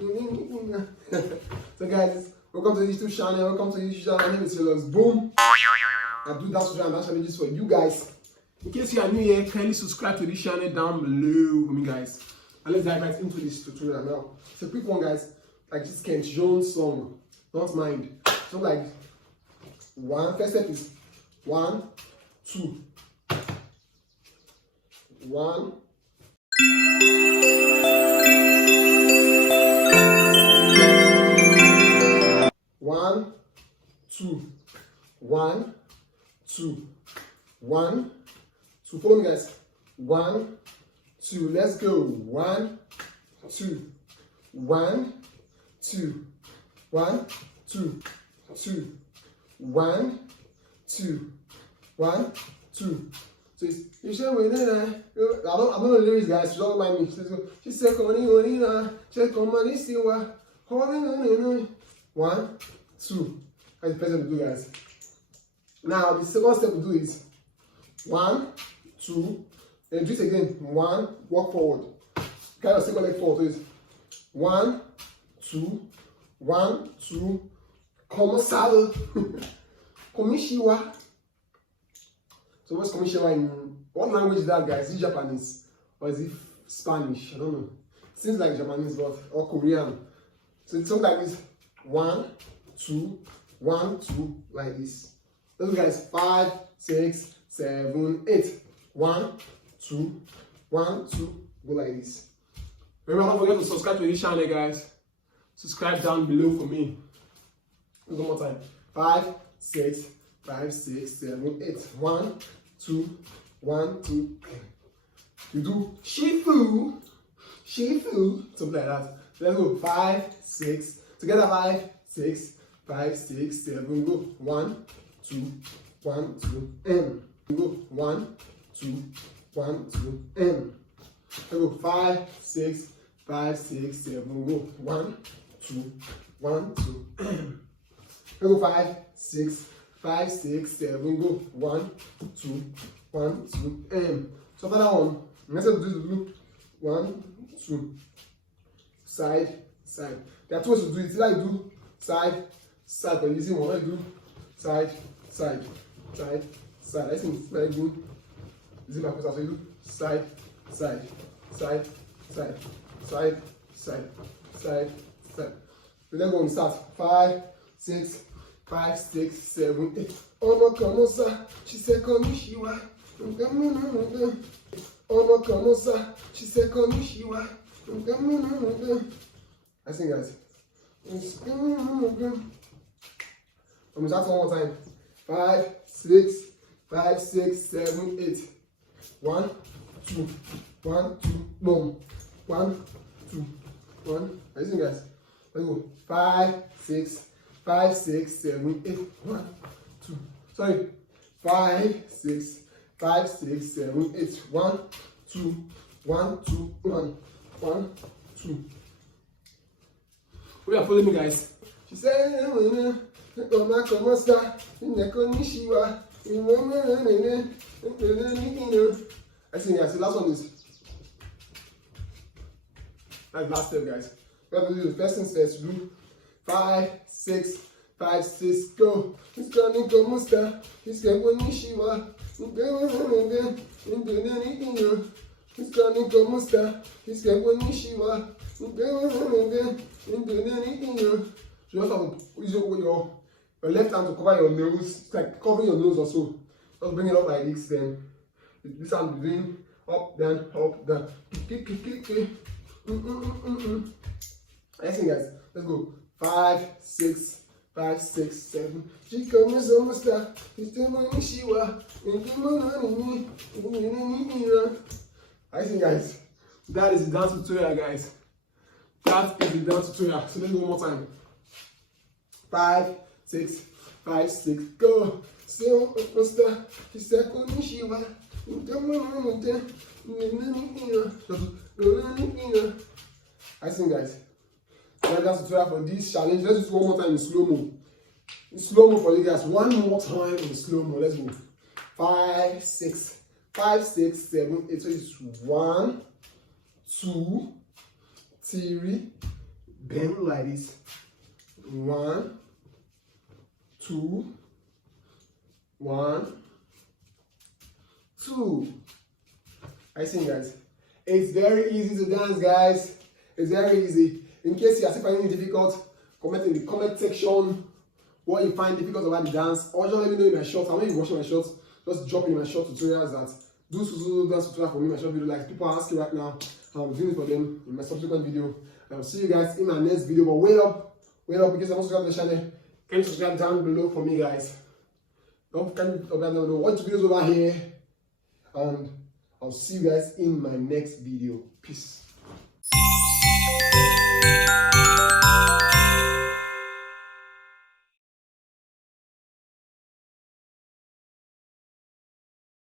So guys, welcome to this YouTube channel. Welcome to this YouTube channel. My name is Teoluckzboom. I do dance and dance challenges for you guys. In case you are new here, kindly subscribe to this channel down below for me, guys. And let's dive right into this tutorial now. It's a quick one, guys. Like this Kent Jones song. Don't mind. So like first step is 1, 2. 1. 1, 2, 1, 2, 1, 2. Follow me, guys. 1, 2. Let's go. 1, 2, 1, 2, 1, 2, 2, 1, 2, 1, 2. So you say we I don't know the lyrics, guys. So don't mind me. Let's go. She said, check on money, see what. 1, 2. That's the first step to do, guys. Now the second step to do is 1, 2. Then do it again. 1, walk forward. Kind of second leg forward. So it's 1, 2, 1, 2. Komosado. Komishiwa. So what's komishiwa in what language is that, guys? Is it Japanese or is it Spanish? I don't know. It seems like Japanese, but or Korean. So it's something like this. 1, 2, 1, 2, like this. Let's go, guys. 5, 6, 7, 8. 1, 2, 1, 2. Go like this. Remember, don't forget to subscribe to this channel, guys. Subscribe down below for me. One more time. 5, 6, 5, 6, 7, 8. 1, 2, 1, 2. You do shifu, something like that. Let's go. 5, 6. Together. 5, 6, 5, 6, 7. Go. 1, 2, 1, 2. M. Go. 1, 2, 1, 2. M. Go. 5, 6, 5, 6, 7. Go. 1, 2, 1, 2. M. Go. 5, 6, 5, 6, 7. Go. 1, 2, 1, 2. M. So for that one, next step to do 1, 2. Side, side. There are two ways to do it. Either you do side, side, but using one, you do side, side, side, side. I think very good. Using my cursor, so you do side, side, side, side, side, side, side, side. So let's go and start. 5, 6, 5, 6, 7, 8. Omo kamosa, she said komishiwa. Omo kamosa, she said komishiwa. I sing, guys. Let me start one more time. 5, 6, 5, 6, 7, 8. 1, 2, 1, 2, boom. 1, 2, 1. I sing, guys. Let's go. 5, 6, 5, 6, 7, 8. 1, 2. Sorry. 5, 6, 5, 6, 7, 8. 1, 2, 1, 2, 1. 1, 2. We are following me, guys. She said, I sing, guys. The last one is that's last step, guys. We have to do the first thing first. Do 5, 6, 5, 6, go. It's coming, come on, star. It's coming, Nishiwa. It's coming, come on, star. It's coming, Nishiwa. You just have to use your left hand to cover your nose. It's like covering your nose or so. Just bring it up like this, then this hand doing up, down, up, down. Next thing, guys. Let's go. 5, 6, 5, 6, 7. She comes on the star. She's telling me she was. I think, guys, that is the dance tutorial, guys. That is the dance tutorial. So let's go one more time. 5, 6, 5, 6, go. So, star. She said, "Konnichiwa." I think, guys, that's the tutorial for this challenge. Let's do it one more time in slow mo. In slow mo for you guys. One more time in slow mo. Let's go. 5, 6, 5, 6, 7, 8. So it's 1, 2, 3, bend like this. 1, 2, 1, 2. I see, guys. It's very easy to dance, guys. It's very easy. In case you are still finding it difficult, comment in the comment section what you find difficult about the dance, or just let me know in my shorts. I'm not even watching my shorts. Just drop in my short tutorials that do dance tutorial for me, my short video. Like people are asking right now, I'm doing it for them in my subsequent video. I'll see you guys in my next video. But wait up, because I'm also subscribed to the channel. Can you subscribe down below for me, guys? Don't can you subscribe down below. Watch videos over here, and I'll see you guys in my next video. Peace.